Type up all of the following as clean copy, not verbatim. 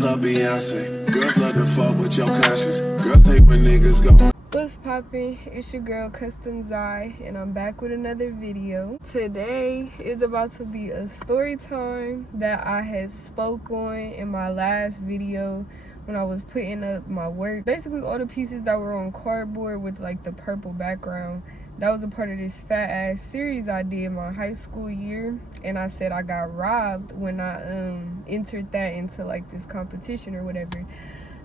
Girls love Beyonce. Girls love to fuck with your conscience. Girls hate when niggas go. What's poppin'? It's your girl Custom Zai, and I'm back with another video. Today is about to be a story time that I had spoke on in my last video when I was putting up my work. Basically all the pieces that were on cardboard with like the purple background, that was a part of this fat ass series I did my high school year, and I said I got robbed when I entered that into like this competition or whatever.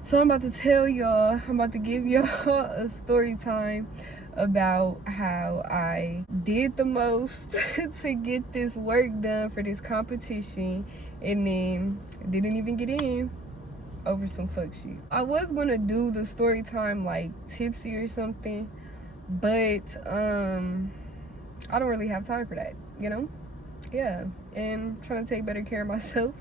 So I'm about to tell y'all, I'm about to give y'all a story time about how I did the most to get this work done for this competition and then didn't even get in over some fuck shit. I was gonna do the story time like tipsy or something, but I don't really have time for that, you know? Yeah, and I'm trying to take better care of myself.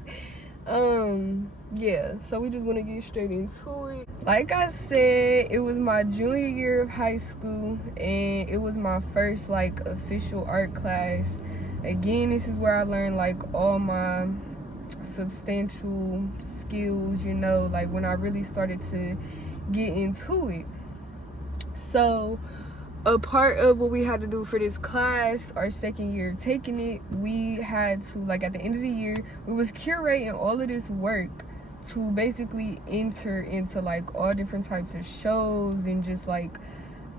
Yeah, so we just want to get straight into it. Like I said, it was my junior year of high school, and it was my first like official art class. Again, this is where I learned like all my substantial skills, you know, like when I really started to get into it. So a part of what we had to do for this class, our second year of taking it, we had to, like at the end of the year, we was curating all of this work to basically enter into like all different types of shows and just like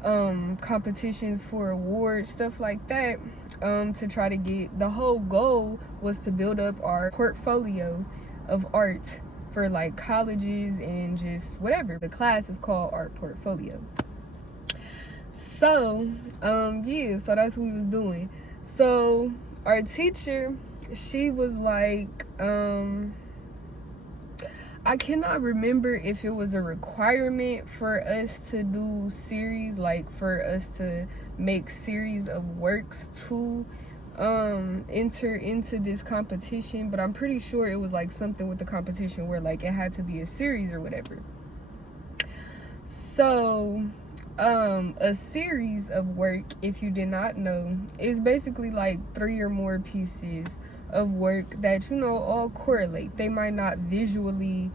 competitions for awards, stuff like that, to try to get, the whole goal was to build up our portfolio of art for like colleges and just whatever. The class is called Art Portfolio. So yeah, so that's what we was doing. So our teacher, she was like, I cannot remember if it was a requirement for us to do series, like for us to make series of works to enter into this competition, but I'm pretty sure it was like something with the competition where like it had to be a series or whatever. So a series of work, if you did not know, is basically like 3 or more pieces of work that, you know, all correlate. They might not visually,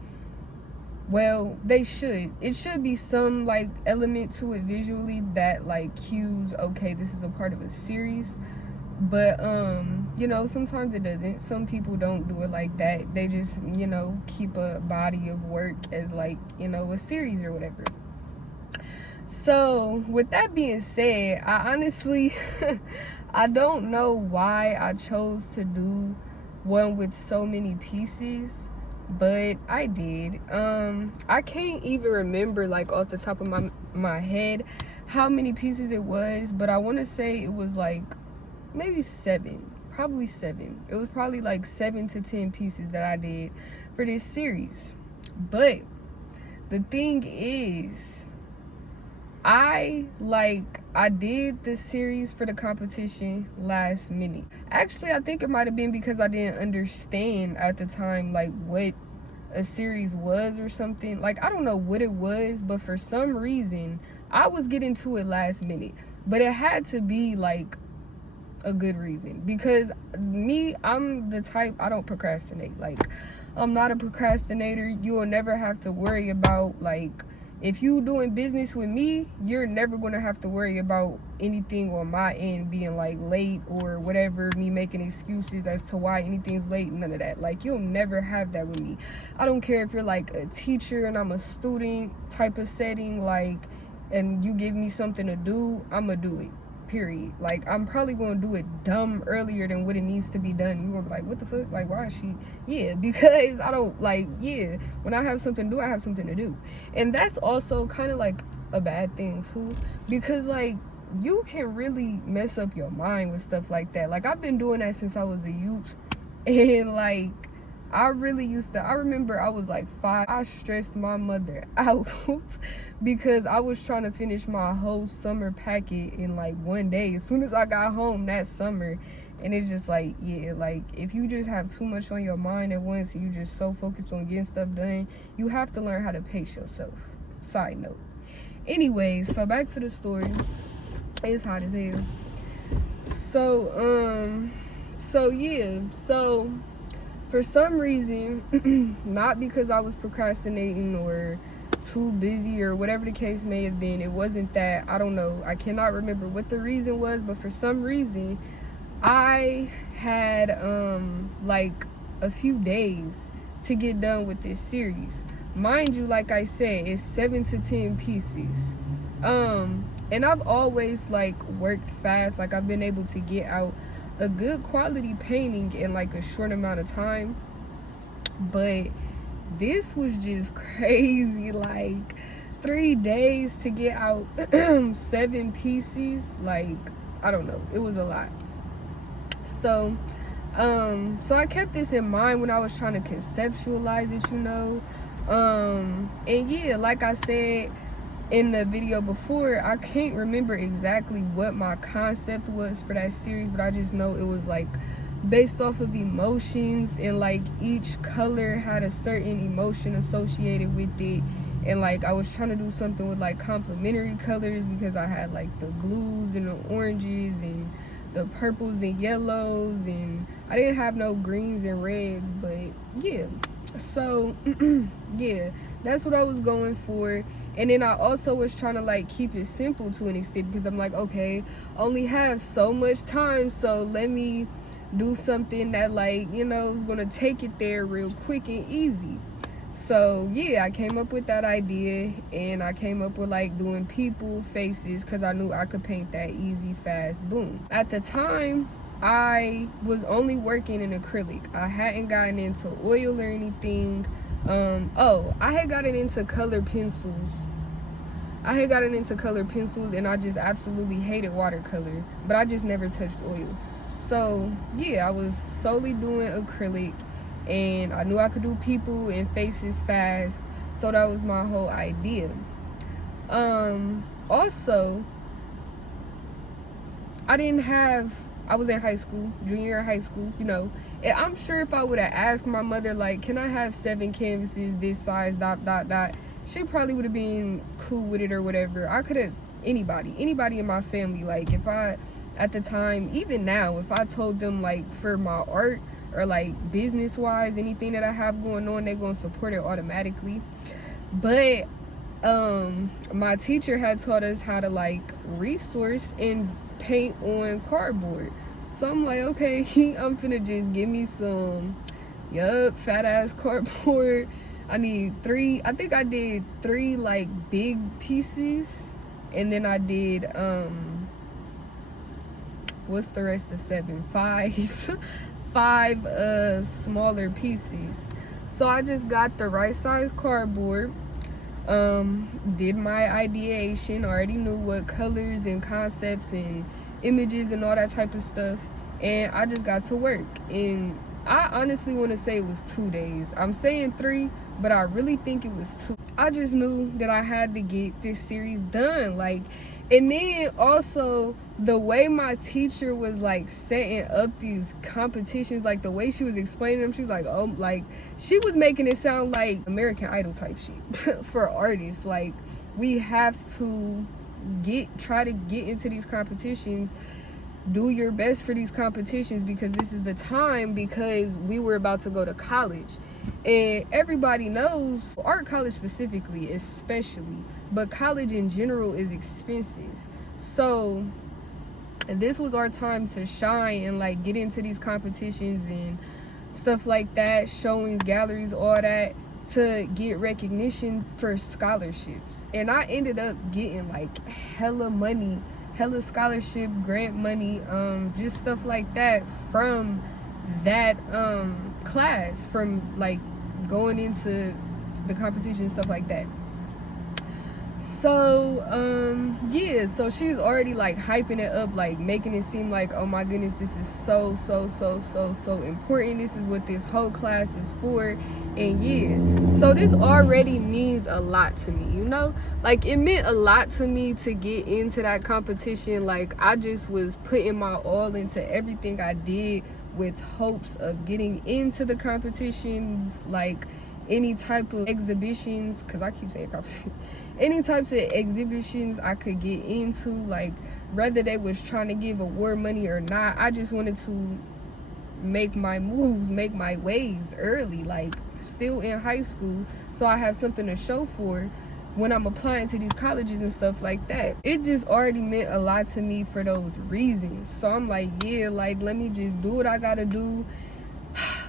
well, they should. It should be some like element to it visually that like cues, okay, this is a part of a series. But you know, sometimes it doesn't. Some people don't do it like that. They just, you know, keep a body of work as like, you know, a series or whatever. So with that being said, I honestly I don't know why I chose to do one with so many pieces, but I did. I can't even remember like off the top of my head how many pieces it was, but I want to say it was like maybe 7, probably 7. It was probably like 7 to 10 pieces that I did for this series. But the thing is, I did the series for the competition last minute. Actually, I think it might have been because I didn't understand at the time like what a series was or something. Like I don't know what it was, but for some reason I was getting to it last minute. But it had to be like a good reason, because me, I'm the type, I don't procrastinate. Like I'm not a procrastinator. You will never have to worry about like, if you doing business with me, you're never going to have to worry about anything on my end being like late or whatever, me making excuses as to why anything's late, none of that. Like you'll never have that with me. I don't care if you're like a teacher and I'm a student type of setting, like, and you give me something to do, I'm gonna do it, period. Like I'm probably gonna do it dumb earlier than what it needs to be done. You're gonna be like, what the fuck, like why is she? Yeah, because I don't like, yeah, when I have something to do, I have something to do. And that's also kind of like a bad thing too, because like you can really mess up your mind with stuff like that. Like I've been doing that since I was a youth, and like I really used to, I remember I was like 5, I stressed my mother out because I was trying to finish my whole summer packet in like one day as soon as I got home that summer. And it's just like, yeah, like if you just have too much on your mind at once and you just so focused on getting stuff done, you have to learn how to pace yourself. Side note. Anyways, so back to the story. It's hot as hell. So yeah, so for some reason, not because I was procrastinating or too busy or whatever the case may have been, it wasn't that. I don't know, I cannot remember what the reason was, but for some reason I had like a few days to get done with this series. Mind you, like I said, it's 7 to 10 pieces. And I've always like worked fast. Like I've been able to get out a good quality painting in like a short amount of time. But this was just crazy. Like 3 days to get out 7 pieces. Like, I don't know. It was a lot. So I kept this in mind when I was trying to conceptualize it, you know. And yeah, like I said in the video before, I can't remember exactly what my concept was for that series, but I just know it was like based off of emotions, and like each color had a certain emotion associated with it. And like I was trying to do something with like complementary colors, because I had like the blues and the oranges and the purples and yellows, and I didn't have no greens and reds. But yeah, so yeah, that's what I was going for. And then I also was trying to like keep it simple to an extent, because I'm like, okay, only have so much time, so let me do something that, like, you know, is gonna take it there real quick and easy. So yeah, I came up with that idea, and I came up with like doing people faces, because I knew I could paint that easy, fast, boom. At the time, I was only working in acrylic. I hadn't gotten into oil or anything. I had gotten into colored pencils. And I just absolutely hated watercolor, but I just never touched oil. So yeah, I was solely doing acrylic, and I knew I could do people and faces fast, so that was my whole idea. Also, I was in high school, junior year of high school, you know, and I'm sure if I would have asked my mother, like, can I have 7 canvases this size, ... she probably would have been cool with it or whatever. I could have, anybody in my family, like, if I, at the time, even now, if I told them, like, for my art or like business wise, anything that I have going on, they're gonna support it automatically. But my teacher had taught us how to like resource and paint on cardboard. So I'm like, okay, I'm finna just give me some fat ass cardboard. I need 3, I think I did 3 like big pieces, and then I did what's the rest of 7? 5 smaller pieces. So I just got the right size cardboard, did my ideation, already knew what colors and concepts and images and all that type of stuff, and I just got to work. And I honestly want to say it was 2 days. I'm saying 3, but I really think it was 2. I just knew that I had to get this series done, like. And then also the way my teacher was like setting up these competitions, like the way she was explaining them, she was like, oh, like she was making it sound like American Idol type shit for artists. Like, we have to try to get into these competitions, do your best for these competitions, because this is the time, because we were about to go to college. And everybody knows, art college specifically, especially, but college in general is expensive. So this was our time to shine and like get into these competitions and stuff like that, showings, galleries, all that, to get recognition for scholarships. And I ended up getting like hella money, hella scholarship, grant money, just stuff like that from that class, from like going into the competition and stuff like that. So yeah, so she's already like hyping it up, like making it seem like, oh my goodness, this is so important, this is what this whole class is for. And yeah, so this already means a lot to me, you know, like it meant a lot to me to get into that competition. Like, I just was putting my all into everything I did with hopes of getting into the competitions, like any type of exhibitions, because I keep saying competition, any types of exhibitions I could get into, like whether they was trying to give award money or not. I just wanted to make my moves, make my waves early, like still in high school, so I have something to show for when I'm applying to these colleges and stuff like that. It just already meant a lot to me for those reasons. So I'm like, yeah, like, let me just do what I gotta do.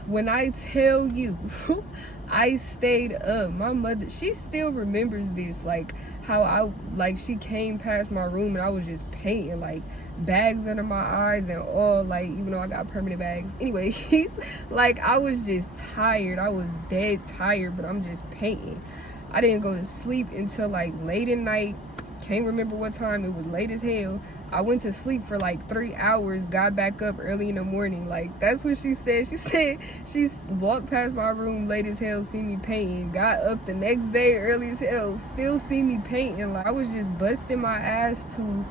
When I tell you, I stayed up. My mother, she still remembers this, like how she came past my room and I was just painting, like bags under my eyes and all, like, even though I got permanent bags. Anyways, like I was just tired. I was dead tired, but I'm just painting. I didn't go to sleep until like late at night. Can't remember what time. It was late as hell. I went to sleep for like 3 hours, got back up early in the morning. Like, that's what she said. She said she walked past my room late as hell, see me painting, got up the next day early as hell, still see me painting. Like, I was just busting my ass to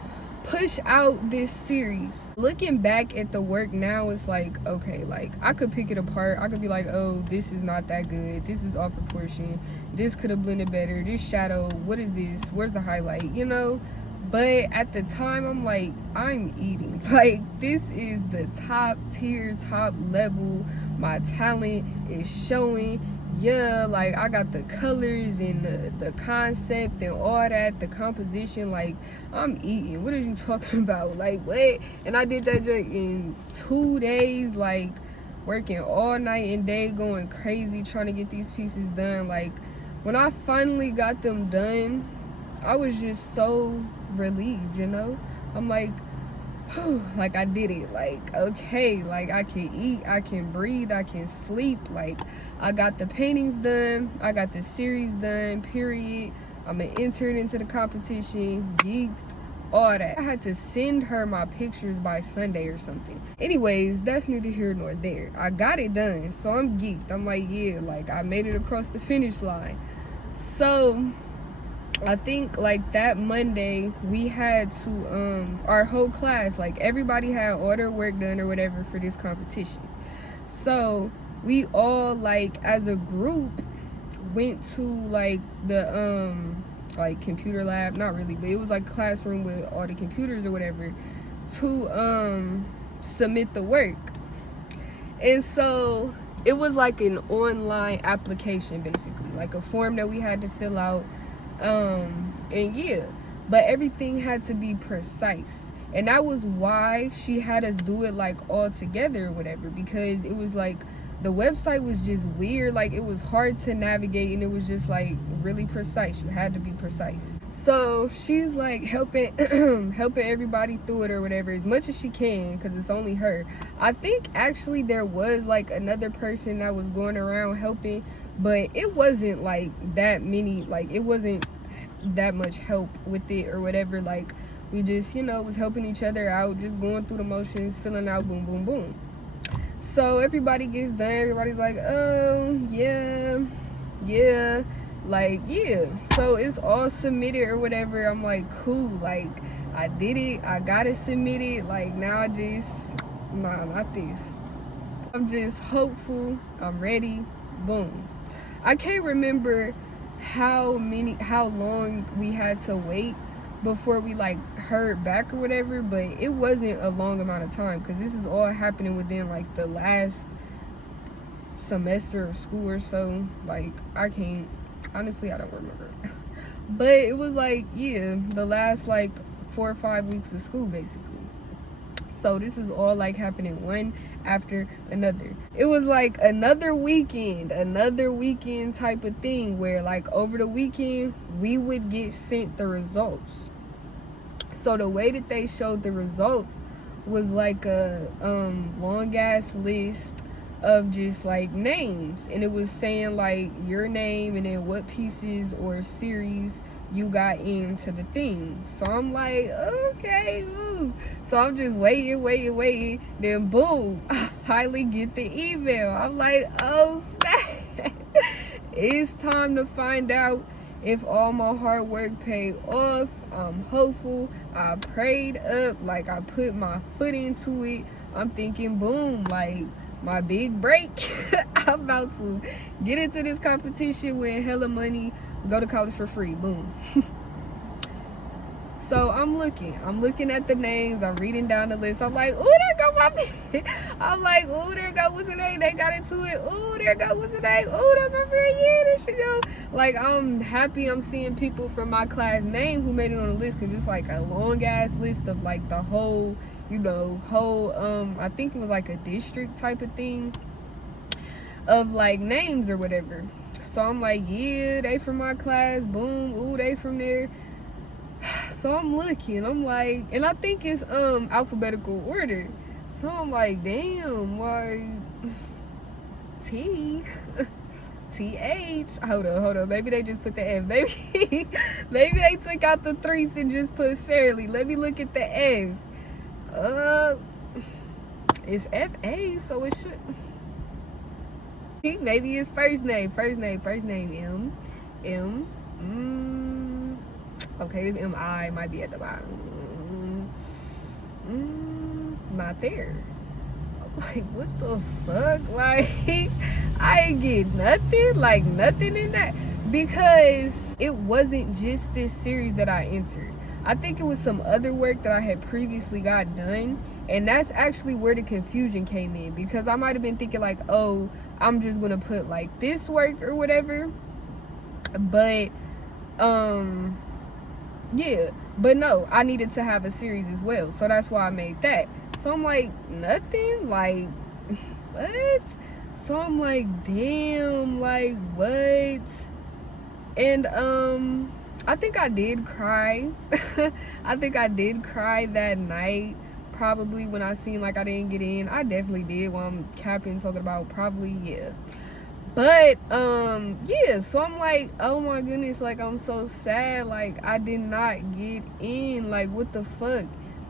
push out this series. Looking back at the work now, it's like, okay, like I could pick it apart. I could be like, oh, this is not that good, this is off proportion, this could have blended better, this shadow, what is this, where's the highlight, you know? But at the time, I'm like, I'm eating. Like, this is the top tier, top level. My talent is showing. Yeah, like, I got the colors and the concept and all that, the composition. Like, I'm eating. What are you talking about? Like, what? And I did that just in 2 days, like, working all night and day, going crazy, trying to get these pieces done. Like, when I finally got them done, I was just so relieved, you know? I'm like, whew, like I did it. Like, okay, like I can eat, I can breathe, I can sleep. Like, I got the paintings done, I got the series done, period. I'm an intern into the competition, geeked, all that. I had to send her my pictures by Sunday or something. Anyways, that's neither here nor there. I got it done, so I'm geeked. I'm like, yeah, like I made it across the finish line. So I think like that Monday we had to our whole class, like everybody had all their work done or whatever for this competition. So we all, like as a group, went to like the like computer lab, not really, but it was like a classroom with all the computers or whatever, to submit the work. And so it was like an online application, basically, like a form that we had to fill out. And yeah, but everything had to be precise, and that was why she had us do it like all together or whatever, because it was like the website was just weird, like it was hard to navigate, and it was just like really precise. You had to be precise. So she's like helping helping everybody through it or whatever as much as she can, because it's only her. I think actually there was like another person that was going around helping, but it wasn't like that many, like it wasn't that much help with it or whatever. Like, we just, you know, was helping each other out, just going through the motions, filling out, boom, boom, boom. So everybody gets done. Everybody's like, oh, yeah, like, yeah. So it's all submitted or whatever. I'm like, cool. Like, I did it. I got it submitted. Like, now I just, nah, not this. I'm just hopeful. I'm ready. Boom. I can't remember how long we had to wait before we like heard back or whatever, but it wasn't a long amount of time, because this is all happening within like the last semester of school or so. Like, I can't, honestly, I don't remember, but it was like, yeah, the last like 4 or 5 weeks of school basically. So this is all like happening one after another. It was like another weekend type of thing, where like over the weekend we would get sent the results. So the way that they showed the results was like a long ass list of just like names, and it was saying like your name and then what pieces or series you got into the thing. So I'm like, okay, ooh. So I'm just waiting. Then boom, I finally get the email. I'm like, oh snap. It's time to find out if all my hard work paid off. I'm hopeful. I prayed up, like I put my foot into it. I'm thinking, boom, like my big break. I'm about to get into this competition, win hella money, go to college for free. Boom. So I'm looking at the names, I'm reading down the list. I'm like, ooh, there go my I'm like, ooh, there go what's her name, they got into it. Ooh, there go what's her name, ooh, that's my friend, yeah, there she go. Like, I'm happy I'm seeing people from my class name who made it on the list, because it's like a long ass list of like the whole, you know, I think it was like a district type of thing of like names or whatever. So I'm like, yeah, they from my class, boom, ooh, they from there. So I'm looking, I'm like, and I think it's alphabetical order. So I'm like, damn, why T TH, hold on, maybe they just put the F, maybe they took out the 3s and just put fairly. Let me look at the F's. It's FA, so it should, maybe it's first name M. Okay, this MI might be at the bottom. Not there. Like, what the fuck? Like, I ain't get nothing, like nothing in that, because it wasn't just this series that I entered. I think it was some other work that I had previously got done, and that's actually where the confusion came in, because I might have been thinking like, oh, I'm just gonna put like this work or whatever, but yeah, but no, I needed to have a series as well, so that's why I made that. So I'm like, nothing, like what? So I'm like, damn, like what? And I think I did cry. I think I did cry that night, probably, when I seen like I didn't get in. I definitely did, while I'm capping, talking about probably, yeah. But yeah, so I'm like, oh my goodness, like I'm so sad, like I did not get in, like what the fuck.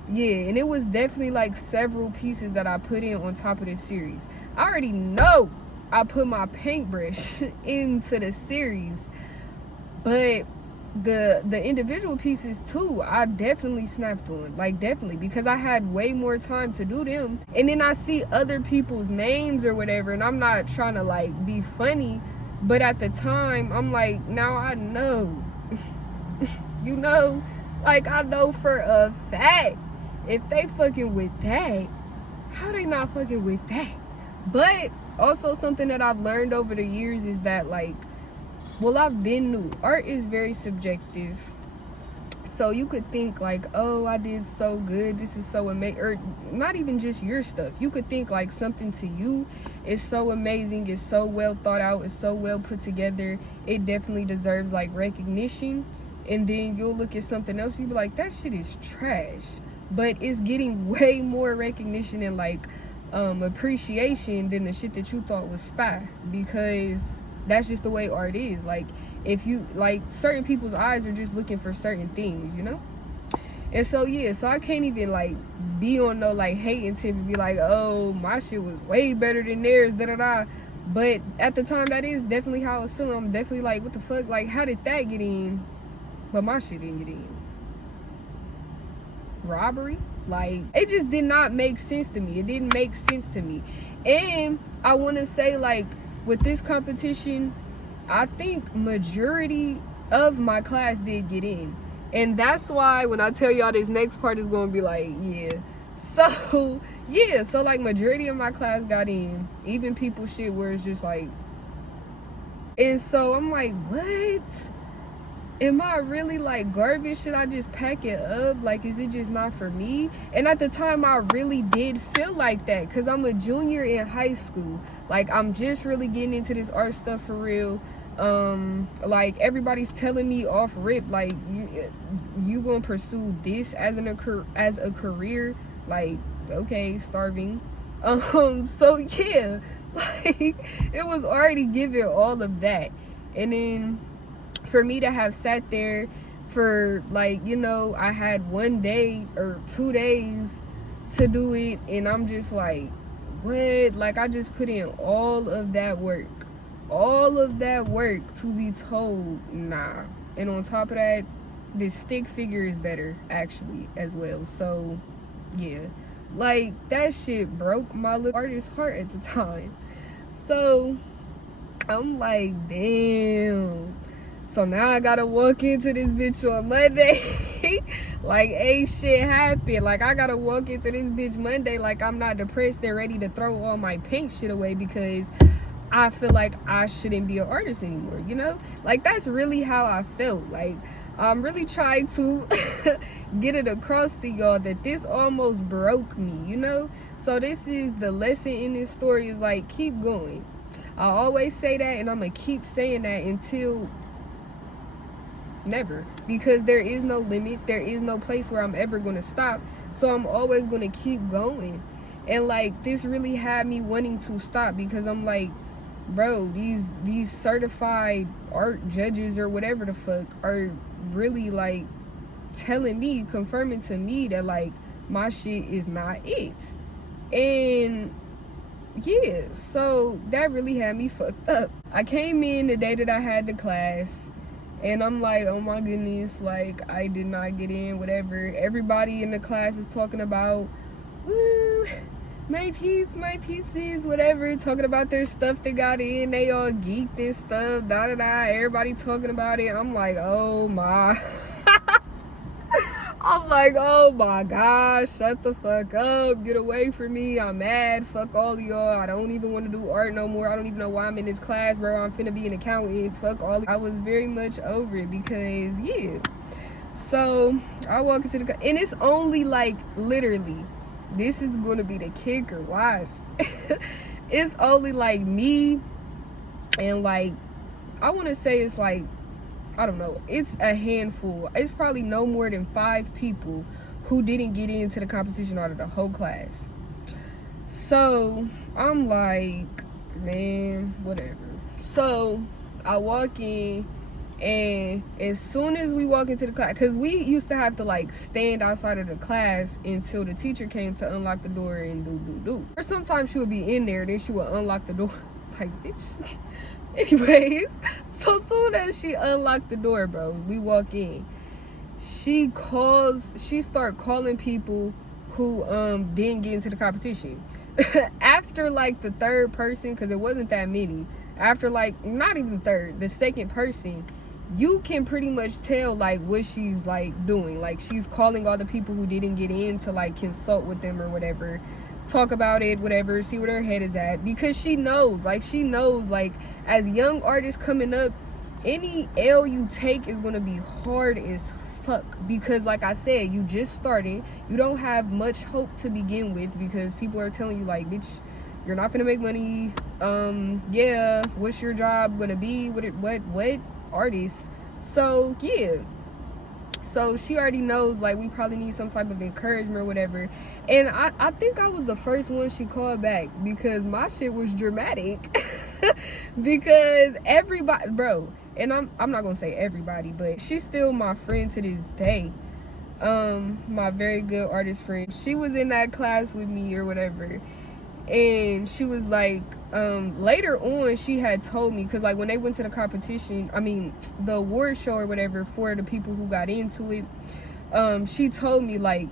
Yeah, and it was definitely like several pieces that I put in on top of this series. I already know I put my paintbrush into the series, but the individual pieces too, I definitely snapped on, like definitely, because I had way more time to do them. And then I see other people's names or whatever, and I'm not trying to like be funny, but at the time I'm like, now I know you know, like I know for a fact, if they fucking with that, how they not fucking with that? But also something that I've learned over the years is that, like, well, I've been new. Art is very subjective. So you could think like, oh, I did so good, this is so amazing, or not even just your stuff. You could think like something to you is so amazing, it's so well thought out, it's so well put together, it definitely deserves like recognition. And then you'll look at something else, you'll be like, that shit is trash, but it's getting way more recognition and like appreciation than the shit that you thought was fire, because that's just the way art is. Like, if you like, certain people's eyes are just looking for certain things, you know. And so yeah, so I can't even like be on no like hating tip and be like, oh, my shit was way better than theirs, da-da-da. But at the time, that is definitely how I was feeling. I'm definitely like, what the fuck, like how did that get in but my shit didn't get in? Robbery? Like, it just did not make sense to me. It didn't make sense to me. And I want to say, like, with this competition, I think majority of my class did get in. And that's why when I tell y'all this next part is going to be like, yeah. So, yeah. So, like, majority of my class got in. Even people shit where it's just like. And so, I'm like, what? Am I really like garbage? Should I just pack it up? Like, is it just not for me? And at the time, I really did feel like that, because I'm a junior in high school. Like, I'm just really getting into this art stuff for real. Like, everybody's telling me off rip, like, you gonna pursue this as a career? Like, okay, starving. So yeah, like, it was already given all of that. And then for me to have sat there for, like, you know, I had 1 day or 2 days to do it, and I'm just like, what? Like, I just put in all of that work to be told nah. And on top of that, this stick figure is better actually as well. So yeah, like, that shit broke my little artist heart at the time. So I'm like, damn. So now I gotta walk into this bitch on Monday Like, ain't shit happen. Like, I gotta walk into this bitch Monday like I'm not depressed and ready to throw all my pink shit away because I feel like I shouldn't be an artist anymore, you know? Like, that's really how I felt. Like, I'm really trying to get it across to y'all that this almost broke me, you know? So this is the lesson in this story, is like, keep going. I always say that, and I'm gonna keep saying that until never, because there is no limit. There is no place where I'm ever gonna stop. So I'm always gonna keep going. And like, this really had me wanting to stop, because I'm like, bro, these certified art judges or whatever the fuck are really like telling me, confirming to me that like my shit is not it. And yeah, so that really had me fucked up. I came in the day that I had the class, and I'm like, oh my goodness, like, I did not get in, whatever. Everybody in the class is talking about, woo, my pieces, whatever, talking about their stuff they got in. They all geeked and stuff, da-da-da, everybody talking about it. I'm like, oh my. I'm like, oh my gosh, shut the fuck up, get away from me, I'm mad, fuck all of y'all, I don't even want to do art no more, I don't even know why I'm in this class, bro, I'm finna be an accountant, fuck all. I was very much over it, because yeah. So I walk into the, and it's only like, literally, this is gonna be the kicker, watch. It's only like me and like, I want to say it's like, I don't know, it's a handful. It's probably no more than 5 people who didn't get into the competition out of the whole class. So I'm like, man, whatever. So I walk in, and as soon as we walk into the class, because we used to have to like stand outside of the class until the teacher came to unlock the door and do. Or sometimes she would be in there, then she would unlock the door. Like, bitch. Anyways, so soon as she unlocked the door, bro, we walk in. She start calling people who didn't get into the competition. After like the 3rd person, because it wasn't that many. After like, not even the 2nd person, you can pretty much tell like what she's like doing. Like, she's calling all the people who didn't get in to like consult with them or whatever, talk about it, whatever, see where their head is at, because she knows like as young artists coming up, any L you take is going to be hard as fuck, because like I said, you just starting, you don't have much hope to begin with, because people are telling you like, bitch, you're not gonna make money, yeah, what's your job gonna be, what artist? So yeah, so she already knows like we probably need some type of encouragement or whatever. And I think I was the first one she called back, because my shit was dramatic. Because everybody, bro, and I'm not gonna say everybody, but she's still my friend to this day, my very good artist friend. She was in that class with me or whatever, and she was like, later on she had told me, because like when they went to the competition, I mean the award show or whatever, for the people who got into it, she told me like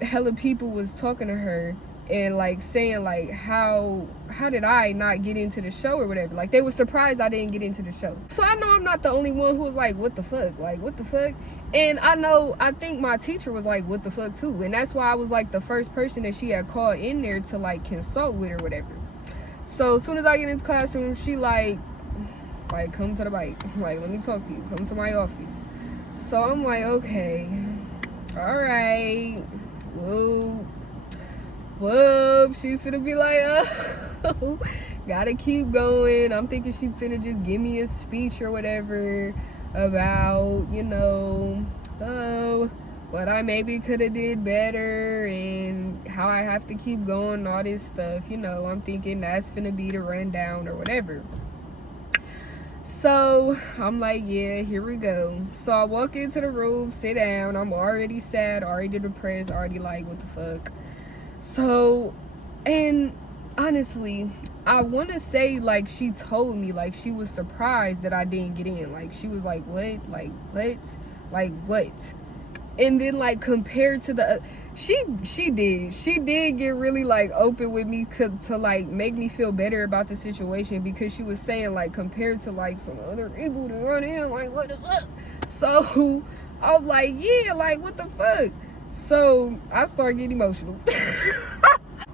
hella people was talking to her and like saying like, how did I not get into the show or whatever. Like, they were surprised I didn't get into the show. So I know I'm not the only one who was like, what the fuck, like what the fuck. And I think my teacher was like, what the fuck too. And that's why I was like the first person that she had called in there to like consult with or whatever. So as soon as I get into the classroom, she like come to the bike, like, let me talk to you, come to my office. So I'm like, okay, all right, whoop, she's finna be like, oh, gotta keep going. I'm thinking she finna just give me a speech or whatever about, you know, what I maybe could have did better and how I have to keep going, all this stuff, you know. I'm thinking that's finna be the rundown or whatever. So I'm like, yeah, here we go. So I walk into the room, sit down. I'm already sad, already depressed, already like, what the fuck. So, and honestly, I want to say like she told me like she was surprised that I didn't get in. Like, she was like, what? Like, what? Like, what? And then like compared to the she did get really like open with me to like make me feel better about the situation, because she was saying like compared to like some other people that run in, like, what the fuck. So I was like, yeah, like, what the fuck? So I start getting emotional.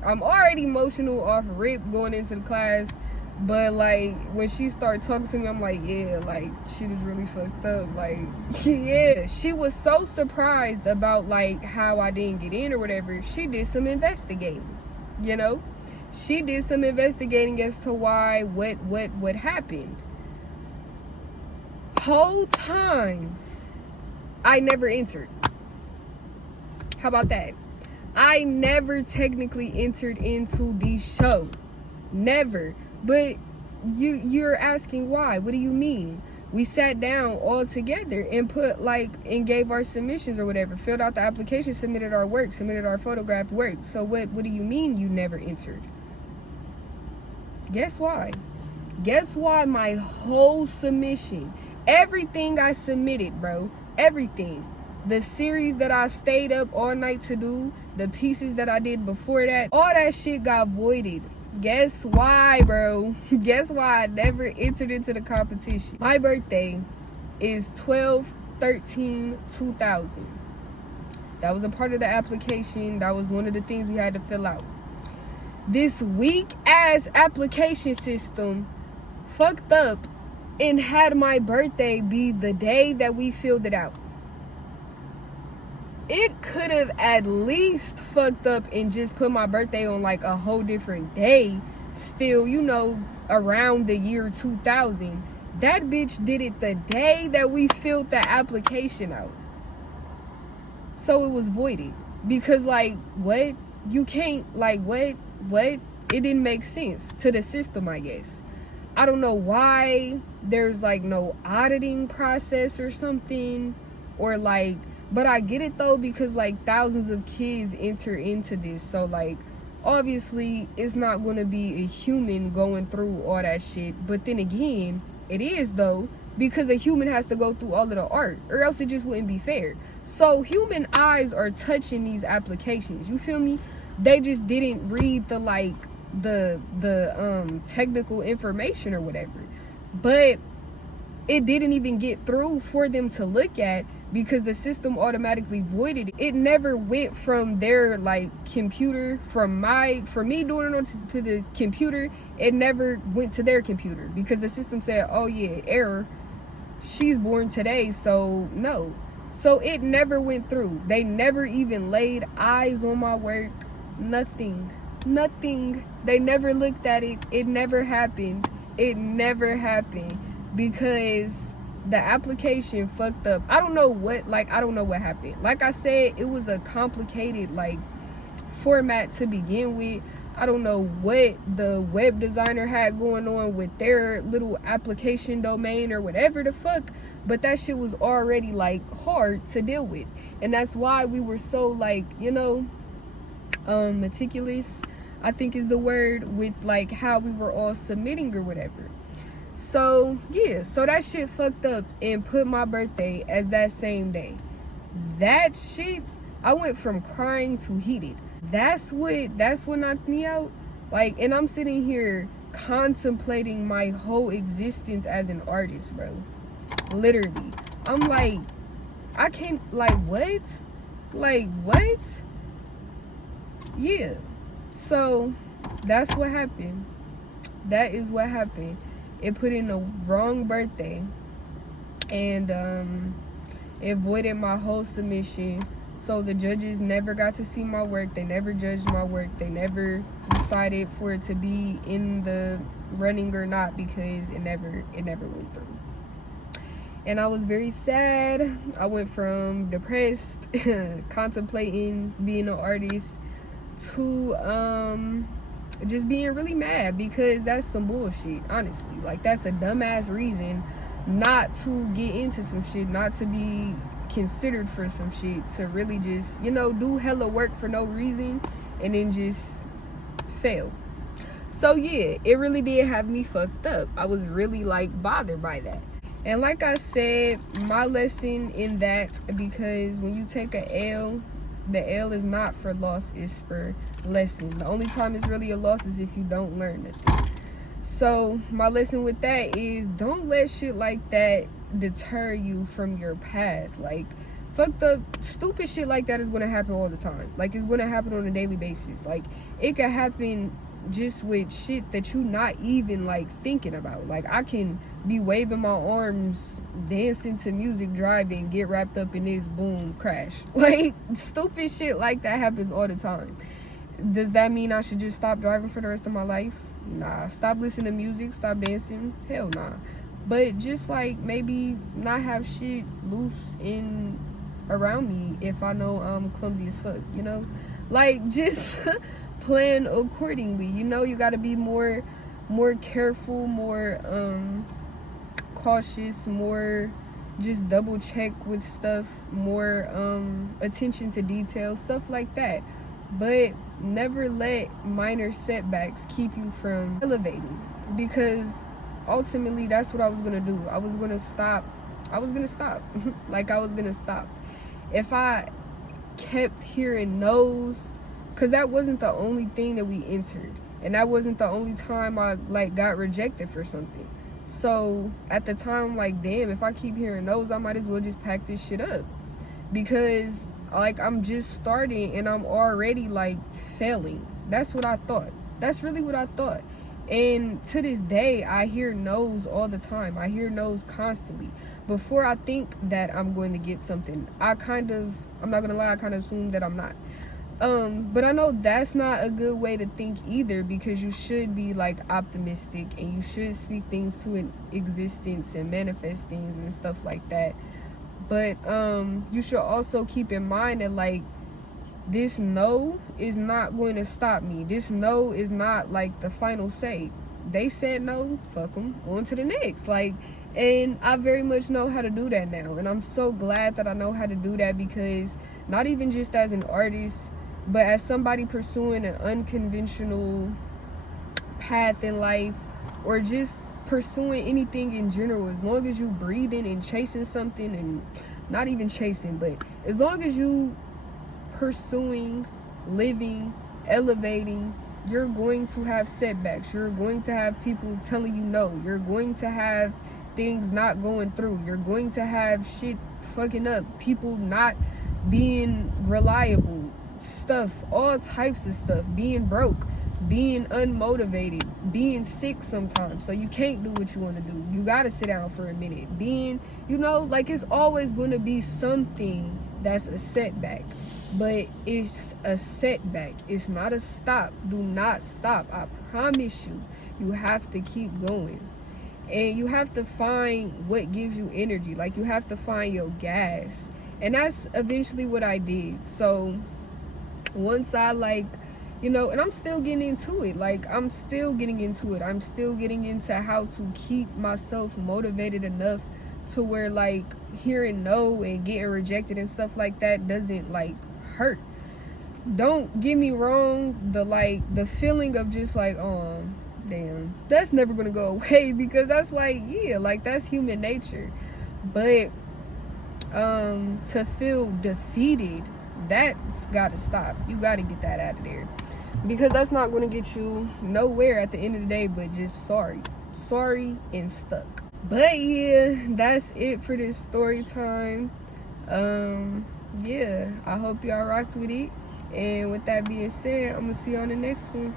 I'm already emotional off rip going into the class, but like when she started talking to me, I'm like, yeah, like shit is really fucked up. Like, yeah, she was so surprised about like how I didn't get in or whatever. She did some investigating, you know. She did some investigating as to why, what happened. Whole time, I never entered. How about that? I never technically entered into the show. Never. But you're asking why? What do you mean? We sat down all together and and gave our submissions or whatever, filled out the application, submitted our work, submitted our photographed work. So what do you mean you never entered? Guess why? Guess why my whole submission, everything I submitted, bro, everything, the series that I stayed up all night to do, the pieces that I did before that, all that shit got voided. Guess why, bro? Guess why I never entered into the competition? My birthday is 12/13/2000. That was a part of the application. That was one of the things we had to fill out. This weak ass application system fucked up and had my birthday be the day that we filled it out. It could have at least fucked up and just put my birthday on like a whole different day, still, you know, around the year 2000. That bitch did it the day that we filled the application out. So it was voided. Because like, what? You can't, like, what? It didn't make sense to the system, I guess. I don't know why there's like no auditing process or something, or like, but I get it though, because like thousands of kids enter into this. So like, obviously it's not going to be a human going through all that shit. But then again, it is though, because a human has to go through all of the art, or else it just wouldn't be fair. So human eyes are touching these applications. You feel me? They just didn't read the like the technical information or whatever. But it didn't even get through for them to look at, because the system automatically voided it. It never went from their like computer, from me doing it to the computer. It never went to their computer, because the system said, oh yeah, error, she's born today, so no. So it never went through. They never even laid eyes on my work. Nothing. They never looked at it. It never happened. Because the application fucked up. I don't know what happened. Like I said, it was a complicated like format to begin with. I don't know what the web designer had going on with their little application domain or whatever the fuck, but that shit was already like hard to deal with. And that's why we were so like, you know, meticulous, I think is the word, with like how we were all submitting or whatever. So yeah, so that shit fucked up and put my birthday as that same day. That shit, I went from crying to heated. That's what knocked me out. Like, and I'm sitting here contemplating my whole existence as an artist, bro. Literally. I'm like, I can't, like, what? Like, what? Yeah. So that's what happened. That is what happened. It put in the wrong birthday, and it voided my whole submission. So the judges never got to see my work. They never judged my work. They never decided for it to be in the running or not, because it never went through. And I was very sad. I went from depressed, contemplating being an artist, to just being really mad, because that's some bullshit, honestly. Like, that's a dumbass reason not to get into some shit, not to be considered for some shit, to really just, you know, do hella work for no reason and then just fail. So yeah, it really did have me fucked up. I was really like bothered by that. And like I said, my lesson in that, because when you take a L, the L is not for loss, it's for lesson. The only time it's really a loss is if you don't learn nothing. So my lesson with that is, don't let shit like that deter you from your path. Like, fucked up, stupid shit like that is gonna happen all the time. Like, it's gonna happen on a daily basis. Like, it could happen just with shit that you not even like thinking about. Like, I can be waving my arms, dancing to music, driving, get wrapped up in this, boom, crash. Like, stupid shit like that happens all the time. Does that mean I should just stop driving for the rest of my life? Nah. Stop listening to music, stop dancing? Hell nah. But just like maybe not have shit loose in around me if I know I'm clumsy as fuck, you know? Like, just plan accordingly. You know, you gotta be more careful, more cautious, more just double check with stuff, more attention to detail, stuff like that. But never let minor setbacks keep you from elevating, because ultimately that's what I was gonna do. I was gonna stop. Like, I was gonna stop. If I kept hearing no's, because that wasn't the only thing that we entered, and that wasn't the only time I like got rejected for something. So at the time, like, damn, if I keep hearing no's, I might as well just pack this shit up, because like, I'm just starting and I'm already like failing. That's what I thought. That's really what I thought. And to this day, I hear no's all the time. I hear no's constantly. Before I think that I'm going to get something, I'm not gonna lie, I kind of assume that I'm not. But I know that's not a good way to think either, because you should be like optimistic and you should speak things to an existence and manifest things and stuff like that. But you should also keep in mind that, like, this no is not going to stop me. This no is not like the final say. They said no, fuck them, on to the next. Like, and I very much know how to do that now, and I'm so glad that I know how to do that, because not even just as an artist, but as somebody pursuing an unconventional path in life, or just pursuing anything in general, as long as you breathing and chasing something, and not even chasing, but as long as you pursuing, living, elevating, you're going to have setbacks. You're going to have people telling you no. You're going to have things not going through. You're going to have shit fucking up, people not being reliable, stuff, all types of stuff, being broke, being unmotivated, being sick sometimes, so you can't do what you want to do. You gotta sit down for a minute. Being, you know, like, it's always going to be something that's a setback, but it's a setback. It's not a stop. Do not stop. I promise you. You have to keep going, and you have to find what gives you energy. Like, you have to find your gas, and that's eventually what I did. So once I, like, you know, and I'm still getting into it. Like, I'm still getting into it. I'm still getting into how to keep myself motivated enough to where, like, hearing no and getting rejected and stuff like that doesn't, like, hurt. Don't get me wrong, the feeling of just like, oh, damn, that's never gonna go away, because that's like, yeah, like, that's human nature. But to feel defeated, that's gotta stop. You gotta get that out of there, because that's not going to get you nowhere at the end of the day, but just sorry and stuck. But yeah, that's it for this story time. Yeah, I hope y'all rocked with it, and with that being said, I'm gonna see you on the next one.